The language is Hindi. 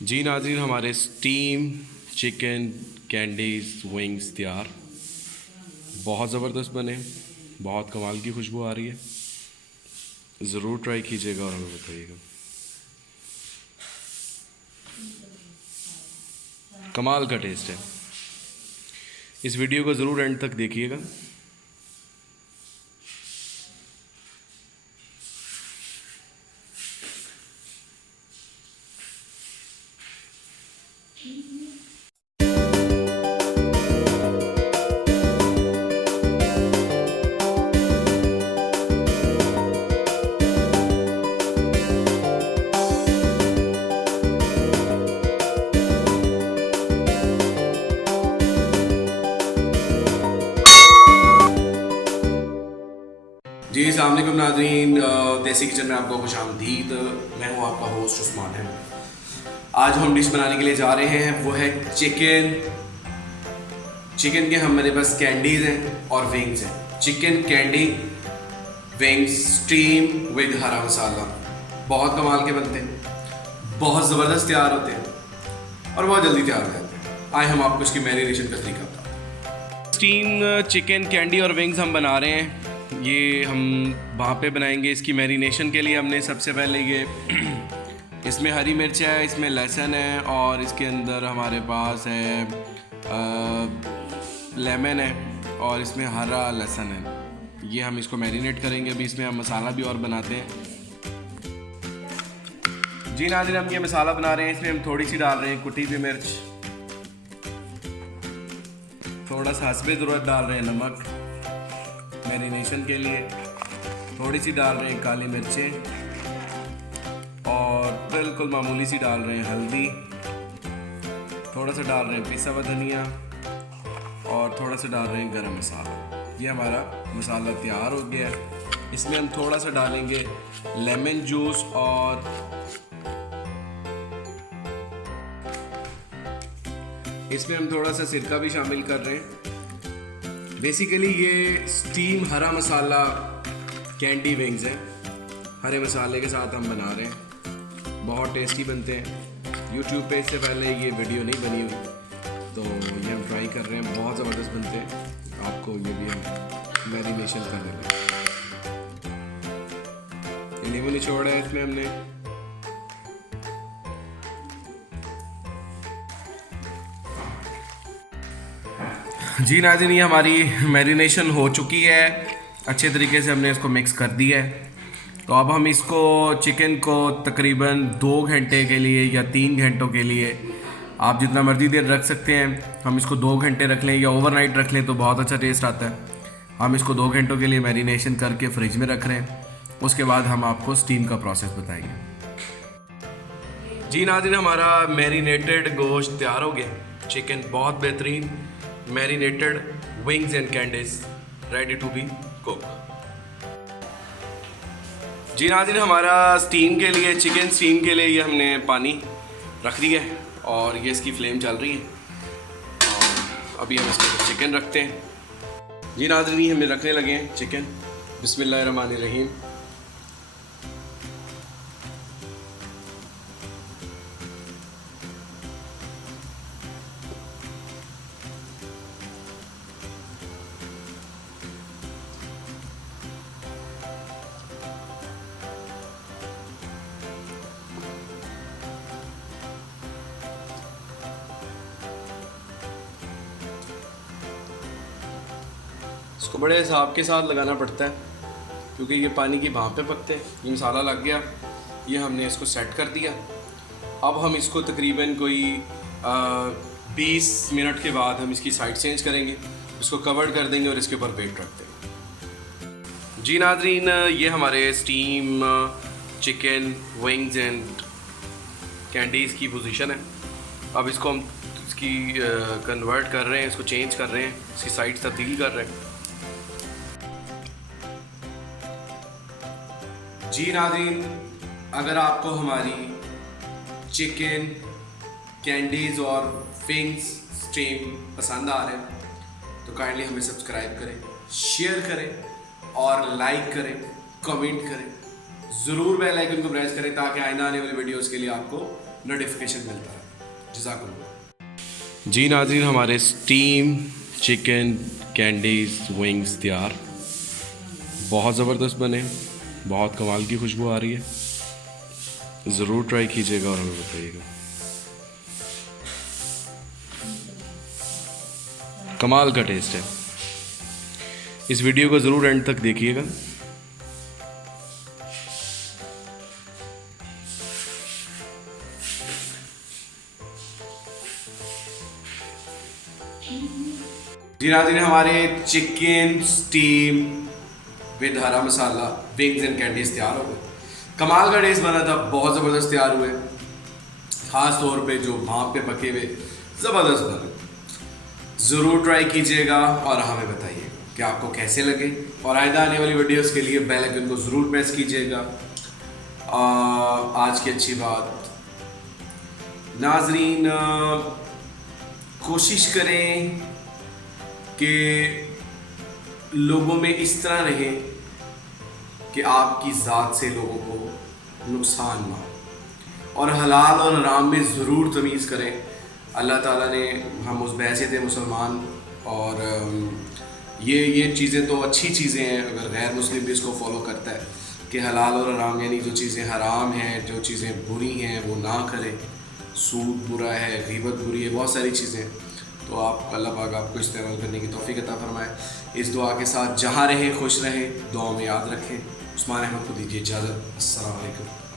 जी नाज़रीन, हमारे स्टीम चिकन कैंडीज़ विंग्स तैयार। बहुत ज़बरदस्त बने, बहुत कमाल की खुशबू आ रही है। ज़रूर ट्राई कीजिएगा और हमें बताइएगा। कमाल का टेस्ट है। इस वीडियो को ज़रूर एंड तक देखिएगा। जी अस्सलाम वालेकुम नाज़रीन, देसी किचन में आपको खुशामदीद। मैं हूँ आपका होस्ट उस्मान है। आज हम डिश बनाने के लिए जा रहे हैं, वो है चिकन के हम मेरे पास कैंडीज़ हैं और विंग्स हैं। Chicken candy wings steam with हरा मसाला, बहुत कमाल के बनते हैं, बहुत ज़बरदस्त तैयार होते हैं और बहुत जल्दी तैयार हो जाते हैं। आए हम आपको इसकी मैरिनेशन का तरीका बताते हैं। स्टीम चिकन कैंडी और विंग्स हम बना रहे हैं। ये हम वहाँ पे बनाएंगे। इसकी मैरिनेशन के लिए हमने सबसे पहले ये इसमें हरी मिर्च है, इसमें लहसुन है और इसके अंदर हमारे पास है लेमन है और इसमें हरा लहसुन है। ये हम इसको मैरिनेट करेंगे। अभी इसमें हम मसाला भी और बनाते हैं। जी नाज़रीन, हम ये मसाला बना रहे हैं। इसमें हम थोड़ी सी डाल रहे हैं कुटी हुई मिर्च, थोड़ा सा हस्बे ज़रूरत डाल रहे हैं नमक मैरिनेशन के लिए, थोड़ी सी डाल रहे हैं काली मिर्चें और बिल्कुल मामूली सी डाल रहे हैं हल्दी, थोड़ा सा डाल रहे हैं पिसा हुआ धनिया और थोड़ा सा डाल रहे हैं गरम मसाला। ये हमारा मसाला तैयार हो गया है। इसमें हम थोड़ा सा डालेंगे लेमन जूस और इसमें हम थोड़ा सा सिरका भी शामिल कर रहे हैं। बेसिकली ये स्टीम हरा मसाला कैंडी विंग्स हैं। हरे मसाले के साथ हम बना रहे हैं, बहुत टेस्टी बनते हैं। यूट्यूब पे इससे पहले ये वीडियो नहीं बनी हुई, तो ये हम ट्राई कर रहे हैं। बहुत ज़बरदस्त बनते हैं। आपको ये भी हम मैरिनेशन कर रहे हैं। नींबू निचोड़ा है इसमें हमने। जी नाज़रीन, ये हमारी मैरिनेशन हो चुकी है। अच्छे तरीके से हमने इसको मिक्स कर दिया है। तो अब हम इसको चिकन को तकरीबन 2 घंटे के लिए या 3 घंटों के लिए, आप जितना मर्ज़ी देर रख सकते हैं। हम इसको 2 घंटे रख लें या ओवरनाइट रख लें तो बहुत अच्छा टेस्ट आता है। हम इसको 2 घंटों के लिए मैरिनेशन करके फ्रिज में रख रहे हैं। उसके बाद हम आपको स्टीम का प्रोसेस बताएंगे। जी नाज़रीन, हमारा मैरिनेटेड गोश्त तैयार हो गया। चिकन बहुत बेहतरीन marinated wings and candies ready to be cook. जी नाज़रीन, हमारा स्टीम के लिए, चिकन स्टीम के लिए ये हमने पानी रख दिया है और ये इसकी फ्लेम चल रही है। और अभी हम इसके ऊपर चिकन रखते हैं। जी नाज़रीन, ये हमें रखने लगे हैं चिकन। बिस्मिल्लाहिर्रहमानिर्रहीम। इसको बड़े हिसाब के साथ लगाना पड़ता है क्योंकि ये पानी की भाप पे पकते हैं। ये मसाला लग गया, ये हमने इसको सेट कर दिया। अब हम इसको तकरीबन कोई 20 मिनट के बाद हम इसकी साइड चेंज करेंगे, इसको कवर कर देंगे और इसके ऊपर वेट रख देंगे। जी नाज़रीन, ये हमारे steam chicken wings and candies की पोजीशन है। अब इसको हम इसकी कन्वर्ट कर रहे हैं, इसको चेंज कर रहे हैं, इसकी साइड तब्दील कर रहे हैं। जी नाज़रीन, अगर आपको हमारी चिकन कैंडीज़ और विंग्स स्टीम पसंद आ रहे हैं तो काइंडली हमें सब्सक्राइब करें, शेयर करें और लाइक करें, कमेंट करें। ज़रूर बेल आइकन को प्रेस करें ताकि आइंदा आने वाली वीडियोज़ के लिए आपको नोटिफिकेशन मिलता है। जज़ाकुमुल्लाह। जी नाज़रीन, हमारे स्टीम चिकन कैंडीज विंग्स तैयार, बहुत ज़बरदस्त बने, बहुत कमाल की खुशबू आ रही है। ज़रूर ट्राई कीजिएगा और हमें बताइएगा। कमाल का टेस्ट है। इस वीडियो को ज़रूर एंड तक देखिएगा। जी नाज़रीन, हमारे चिकन स्टीम विद हरा मसाला विंग्स एंड कैंडीज तैयार हो गए। कमाल का टेस्ट बना था, बहुत ज़बरदस्त तैयार हुए, ख़ास तौर पे जो भाप पे पके हुए ज़बरदस्त बने। ज़रूर ट्राई कीजिएगा और हमें बताइएगा कि आपको कैसे लगे, और आइंदा आने वाली वीडियोस के लिए बेल आइकन को ज़रूर प्रेस कीजिएगा। आज की अच्छी बात नाज़रीन, कोशिश करें कि लोगों में इस तरह रहे कि आपकी ज़ात से लोगों को नुकसान ना हो, और हलाल और हराम में ज़रूर तमीज़ करें। अल्लाह ताला ने हम उस बैसे थे मुसलमान, और ये चीज़ें तो अच्छी चीज़ें हैं अगर गैर मुस्लिम भी इसको फॉलो करता है कि हलाल और हराम यानी जो चीज़ें हराम हैं, जो चीज़ें बुरी हैं वो ना करें। सूद बुरा है, गीबत बुरी है, बहुत सारी चीज़ें। तो आप अल्लाह पाक आपको इस्तेमाल करने की तौफीक अता फरमाए। इस दुआ के साथ जहाँ रहें खुश रहें, दुआ में याद रखें। उस्मान अहमद को दीजिए इजाज़त। अस्सलाम वालेकुम।